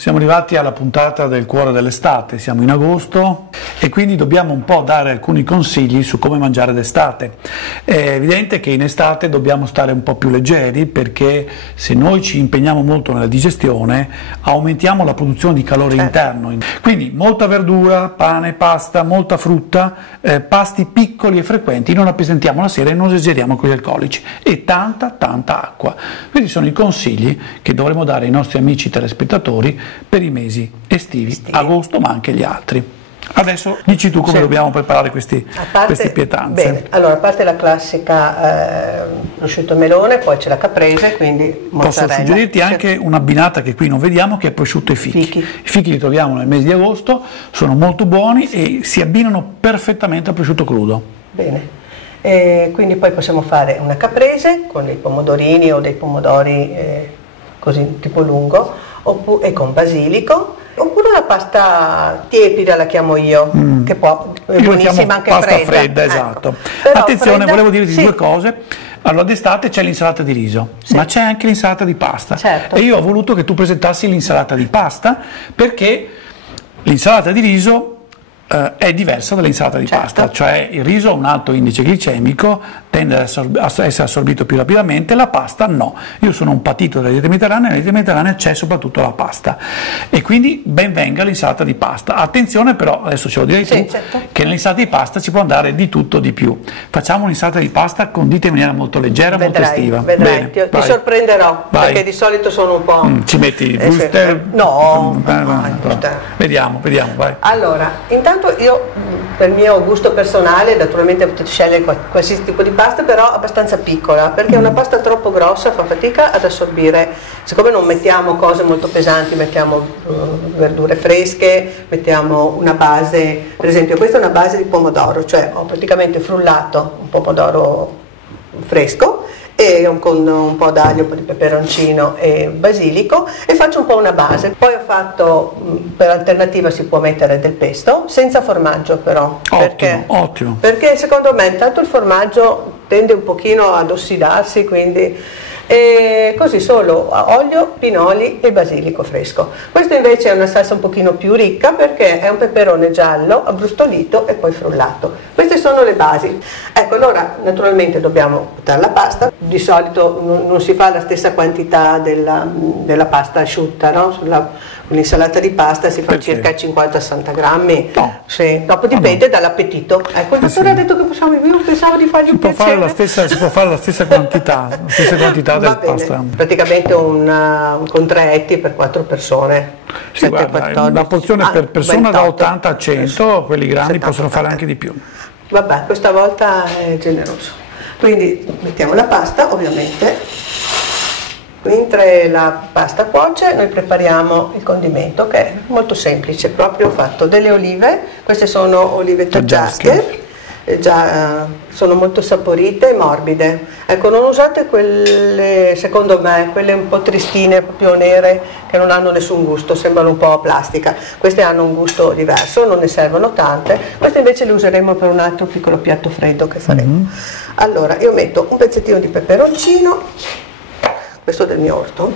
Siamo arrivati alla puntata del cuore dell'estate, siamo in agosto e quindi dobbiamo un po' dare alcuni consigli su come mangiare d'estate. È evidente che in estate dobbiamo stare un po' più leggeri, perché se noi ci impegniamo molto nella digestione aumentiamo la produzione di calore interno. Quindi molta verdura, pane, pasta, molta frutta, pasti piccoli e frequenti, non appesantiamo la sera e non esageriamo con gli alcolici, e tanta acqua. Questi sono i consigli che dovremo dare ai nostri amici telespettatori per i mesi estivi, agosto ma anche gli altri. Adesso dici tu come dobbiamo preparare queste pietanze. Bene, allora a parte la classica prosciutto melone, poi c'è la caprese, quindi mozzarella. Posso suggerirti anche un'abbinata che qui non vediamo, che è prosciutto e fichi. I fichi li troviamo nel mese di agosto, sono molto buoni e si abbinano perfettamente al prosciutto crudo. Bene, quindi poi possiamo fare una caprese con dei pomodorini o dei pomodori così tipo lungo, e con basilico, oppure una pasta tiepida, la chiamo io, che può è buonissima anche pasta fredda. Esatto. Però attenzione, fredda, volevo dirti due cose. Allora, d'estate c'è l'insalata di riso, ma c'è anche l'insalata di pasta. E io ho voluto che tu presentassi l'insalata di pasta, perché l'insalata di riso è diversa dall'insalata di pasta, cioè il riso ha un alto indice glicemico, tende a essere assorbito più rapidamente, la pasta no. Io sono un patito della dieta mediterranea, nella dieta mediterranea c'è soprattutto la pasta, e quindi ben venga l'insalata di pasta. Attenzione però, adesso ce lo direi tu, che nell'insalata di pasta ci può andare di tutto di più. Facciamo un'insalata di pasta condita in maniera molto leggera, molto estiva. Vedrai, ti sorprenderò, perché di solito sono un po'... Ci metti il Worcester? No, vediamo, vai. Allora, intanto io, per mio gusto personale, naturalmente potete scegliere qualsiasi tipo di pasta, però abbastanza piccola, perché una pasta troppo grossa fa fatica ad assorbire. Siccome non mettiamo cose molto pesanti, mettiamo verdure fresche, mettiamo una base, per esempio questa è una base di pomodoro, cioè ho praticamente frullato un pomodoro fresco e con un po' d'aglio, un po' di peperoncino e basilico, e faccio un po' una base. Poi ho fatto, per alternativa si può mettere del pesto, senza formaggio però. Ottimo. Perché secondo me intanto il formaggio tende un pochino ad ossidarsi, quindi... E così solo olio, pinoli e basilico fresco. Questo invece è una salsa un pochino più ricca, perché è un peperone giallo abbrustolito e poi frullato. Queste sono le basi. Ecco, allora naturalmente dobbiamo buttare la pasta. Di solito non si fa la stessa quantità della pasta asciutta, no? L'insalata di pasta si fa circa 50-60 grammi. Dopo dipende dall'appetito. Ecco, il dottore ha detto che possiamo, io pensavo di fargli un piacere. Si può fare la stessa quantità del pasta. Praticamente con 3 etti per 4 persone. Sì, guarda, una porzione per persona 28, da 80 a 100, quelli grandi 70, possono fare anche di più. Vabbè, questa volta è generoso. Quindi mettiamo la pasta, ovviamente. Mentre la pasta cuoce, noi prepariamo il condimento, che è molto semplice. Proprio ho fatto delle olive, queste sono olive taggiasche, sono molto saporite e morbide. Ecco, non usate quelle, secondo me, quelle un po' tristine, proprio nere, che non hanno nessun gusto, sembrano un po' plastica. Queste hanno un gusto diverso, non ne servono tante. Queste invece le useremo per un altro piccolo piatto freddo che faremo. Allora, io metto un pezzettino di peperoncino, questo del mio orto,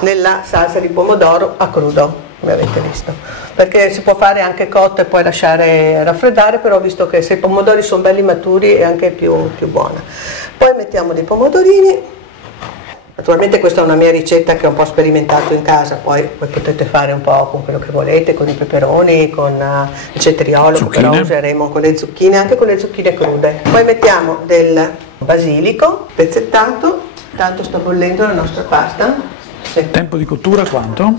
nella salsa di pomodoro a crudo, come avete visto, perché si può fare anche cotto e poi lasciare raffreddare, però ho visto che se i pomodori sono belli maturi è anche più buona. Poi mettiamo dei pomodorini. Naturalmente questa è una mia ricetta che ho un po' sperimentato in casa, poi potete fare un po' con quello che volete, con i peperoni, con il cetriolo, però useremo con le zucchine, anche con le zucchine crude. Poi mettiamo del basilico pezzettato. Tanto sta bollendo la nostra pasta. Tempo di cottura quanto?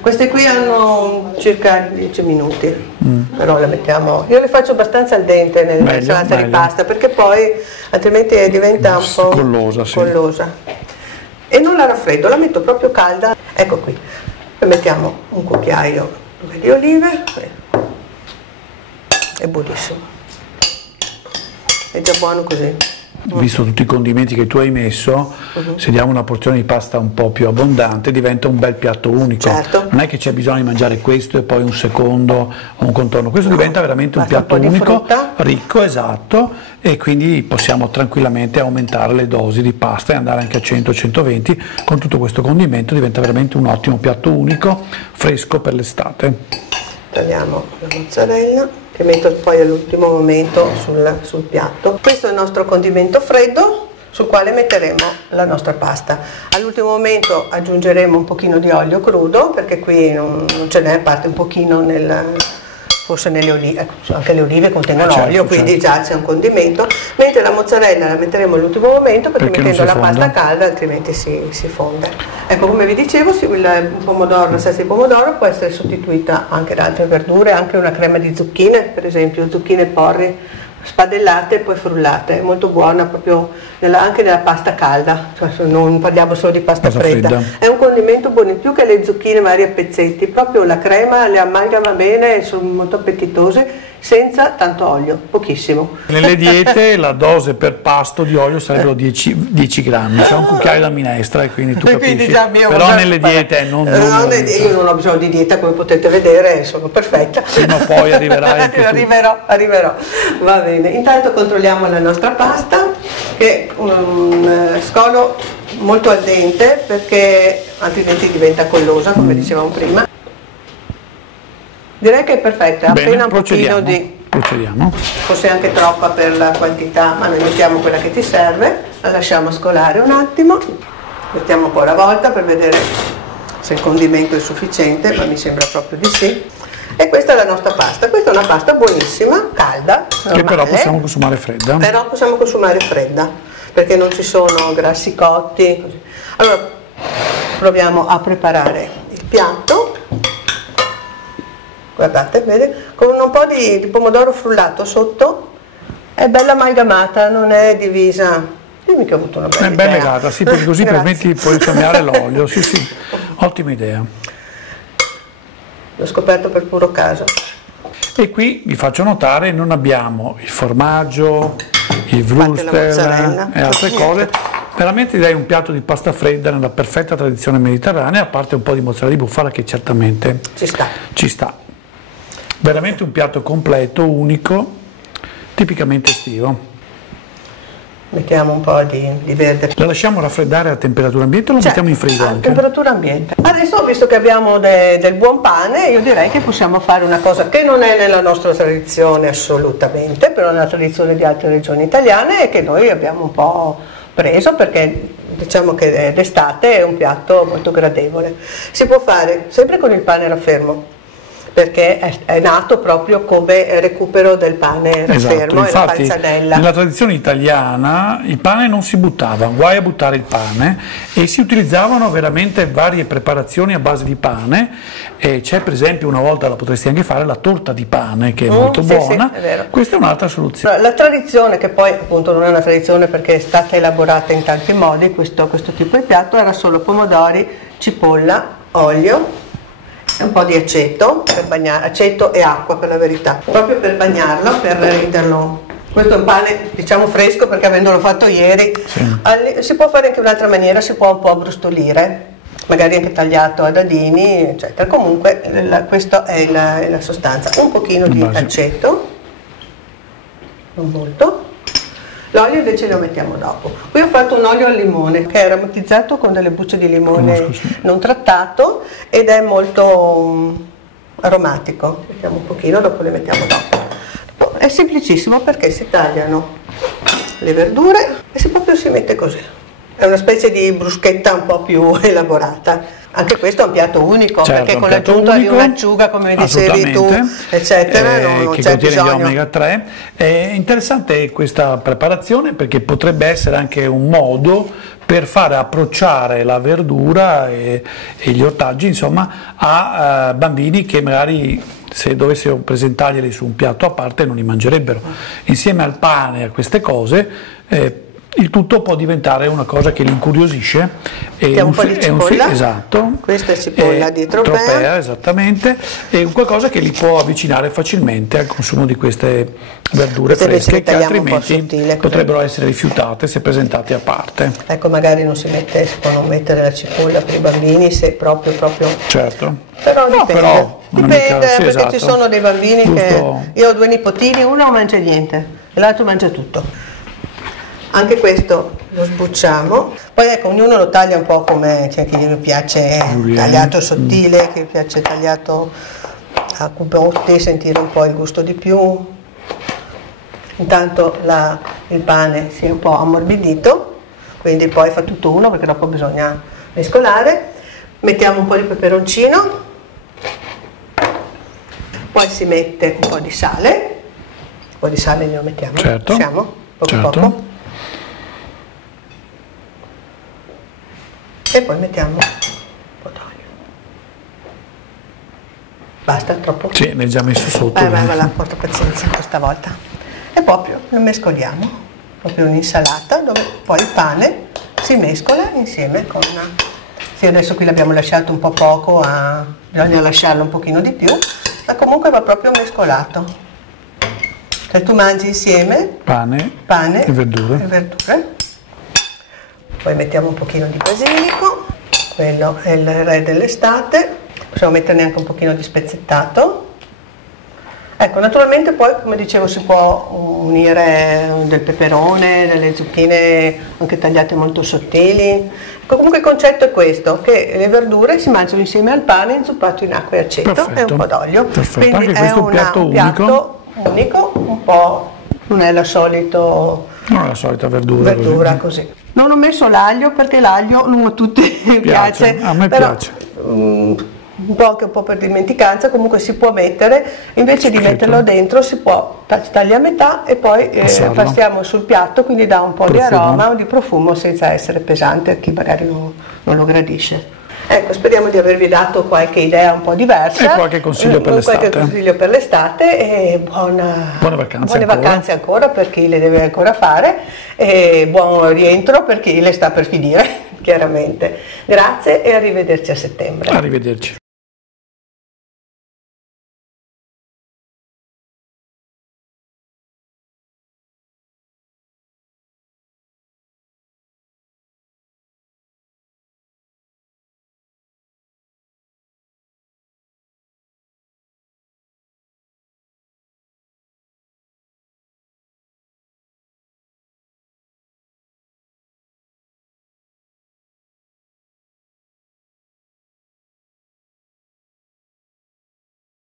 Queste qui hanno circa 10 minuti, però le mettiamo, io le faccio abbastanza al dente nell'insalata di pasta, perché poi altrimenti diventa un po' collosa. E non la raffreddo, la metto proprio calda. Ecco qui, poi mettiamo un cucchiaio di olive, è buonissimo, è già buono così. visto tutti i condimenti che tu hai messo, se diamo una porzione di pasta un po' più abbondante diventa un bel piatto unico. Certo. Non è che c'è bisogno di mangiare questo e poi un secondo o un contorno, questo diventa veramente un piatto un po' di unico, frutta. ricco, esatto, e quindi possiamo tranquillamente aumentare le dosi di pasta e andare anche a 100-120 con tutto questo condimento, diventa veramente un ottimo piatto unico, fresco per l'estate. Togliamo la mozzarella, che metto poi all'ultimo momento sul piatto. Questo è il nostro condimento freddo sul quale metteremo la nostra pasta. All'ultimo momento aggiungeremo un pochino di olio crudo, perché qui non ce n'è, a parte un pochino forse nelle olive, anche le olive contengono certo, olio, quindi certo. già c'è un condimento, mentre la mozzarella la metteremo all'ultimo momento perché mettendo la pasta calda altrimenti si fonde. Ecco, come vi dicevo, la salsa di pomodoro può essere sostituita anche da altre verdure, anche una crema di zucchine, per esempio zucchine e porri spadellate e poi frullate, è molto buona proprio anche nella pasta calda, cioè non parliamo solo di pasta fredda. È un condimento buono, in più che le zucchine magari a pezzetti, proprio la crema le amalgama bene, sono molto appetitose, senza tanto olio, pochissimo. Nelle diete la dose per pasto di olio sarebbero 10 grammi, c'è un cucchiaio da minestra e quindi tu capisci, però nelle diete io non ho bisogno di dieta, come potete vedere sono perfetta. Prima o poi arriverai anche arriverò, va bene. Intanto controlliamo la nostra pasta, che è un scolo molto al dente perché altrimenti diventa collosa, come dicevamo prima. Direi che è perfetta, bene, appena un pochino procediamo. Forse anche troppa per la quantità, ma noi mettiamo quella che ti serve, la lasciamo scolare un attimo, mettiamo un po' alla volta per vedere se il condimento è sufficiente, ma mi sembra proprio di sì. E questa è la nostra pasta, questa è una pasta buonissima, calda, normale, che però possiamo consumare fredda. Però possiamo consumare fredda, perché non ci sono grassi cotti. Così. Allora, proviamo a preparare il piatto. Guardate, vede? Con un po' di pomodoro frullato sotto, è bella amalgamata, non è divisa. Dimmi che ho avuto una bella idea. È ben legata, sì, perché così permetti puoi risparmiare l'olio, sì, ottima idea. L'ho scoperto per puro caso. E qui vi faccio notare, non abbiamo il formaggio, il Wurstel e altre cose. Veramente direi un piatto di pasta fredda nella perfetta tradizione mediterranea, a parte un po' di mozzarella di bufala che certamente ci sta. Veramente un piatto completo, unico, tipicamente estivo. Mettiamo un po' di verde. La lasciamo raffreddare a temperatura ambiente o lo mettiamo in frigo anche? A temperatura ambiente. Adesso, visto che abbiamo del buon pane, io direi che possiamo fare una cosa che non è nella nostra tradizione assolutamente, però nella tradizione di altre regioni italiane e che noi abbiamo un po' preso perché diciamo che d'estate è un piatto molto gradevole. Si può fare sempre con il pane raffermo, perché è nato proprio come recupero del pane raffermo, infatti, e la falzanella. Nella tradizione italiana il pane non si buttava, guai a buttare il pane, e si utilizzavano veramente varie preparazioni a base di pane. C'è per esempio, una volta la potresti anche fare, la torta di pane, che è molto buona. Sì, è vero. Questa è un'altra soluzione. La tradizione, che poi appunto non è una tradizione perché è stata elaborata in tanti modi, questo tipo di piatto era solo pomodori, cipolla, olio, un po' di aceto, aceto e acqua per la verità, proprio per bagnarlo, per renderlo. Questo è un pane diciamo fresco perché avendolo fatto ieri, si può fare anche in un'altra maniera, si può un po' abbrustolire, magari anche tagliato a dadini, eccetera. Comunque questa è la sostanza. Un pochino di aceto, non molto. L'olio invece lo mettiamo dopo. Qui ho fatto un olio al limone che è aromatizzato con delle bucce di limone non trattato ed è molto aromatico. Mettiamo un pochino, dopo le mettiamo dopo. È semplicissimo perché si tagliano le verdure e si mette così. È una specie di bruschetta un po' più elaborata. Anche questo è un piatto unico, certo, perché con l'aggiunta di un'acciuga, come dicevi tu, eccetera, non che c'è contiene bisogno. gli omega 3. È interessante questa preparazione perché potrebbe essere anche un modo per fare approcciare la verdura e gli ortaggi, insomma, a bambini che magari, se dovessero presentarglieli su un piatto a parte, non li mangerebbero. Insieme al pane e a queste cose Il tutto può diventare una cosa che li incuriosisce. Mettiamo un po' di cipolla. Esatto. Questa è cipolla di Tropea. Esattamente, è qualcosa che li può avvicinare facilmente al consumo di queste verdure fresche che altrimenti potrebbero essere rifiutate se presentate a parte. Ecco, magari non si può non mettere la cipolla per i bambini se proprio. Certo. Però dipende, perché esatto. Ci sono dei bambini io ho 2 nipotini, uno non mangia niente e l'altro mangia tutto. Anche questo lo sbucciamo, poi ecco, ognuno lo taglia un po' come, c'è chi gli piace tagliato sottile, chi gli piace tagliato a cubetti, sentire un po' il gusto di più. Intanto il pane si è un po' ammorbidito, quindi poi fa tutto uno perché dopo bisogna mescolare. Mettiamo un po' di peperoncino, poi si mette un po' di sale, glielo mettiamo, certo. Poco. E poi mettiamo un po' d'olio. Basta, troppo? Sì, ne hai già messo sotto. Porta pazienza questa volta. E proprio lo mescoliamo, proprio un'insalata dove poi il pane si mescola insieme con... Sì, adesso qui l'abbiamo lasciato un po' poco, bisogna lasciarlo un pochino di più, ma comunque va proprio mescolato. Cioè tu mangi insieme pane e verdure. Poi mettiamo un pochino di basilico, quello è il re dell'estate, possiamo metterne anche un pochino di spezzettato. Ecco, naturalmente poi, come dicevo, si può unire del peperone, delle zucchine anche tagliate molto sottili. Comunque il concetto è questo, che le verdure si mangiano insieme al pane inzuppato in acqua e aceto e un po' d'olio. Perfetto. Quindi anche questo è un piatto unico, un po', non è la solita verdura così. Non ho messo l'aglio perché l'aglio non a tutti piace. A me piace. Un po' per dimenticanza, comunque si può mettere, invece di metterlo dentro si può tagliare a metà e poi passiamo sul piatto, quindi dà un po' di aroma, di profumo senza essere pesante a chi magari non lo gradisce. Ecco, speriamo di avervi dato qualche idea un po' diversa. E qualche consiglio per l'estate. E buone vacanze ancora per chi le deve ancora fare e buon rientro per chi le sta per finire, chiaramente. Grazie e arrivederci a settembre. Arrivederci.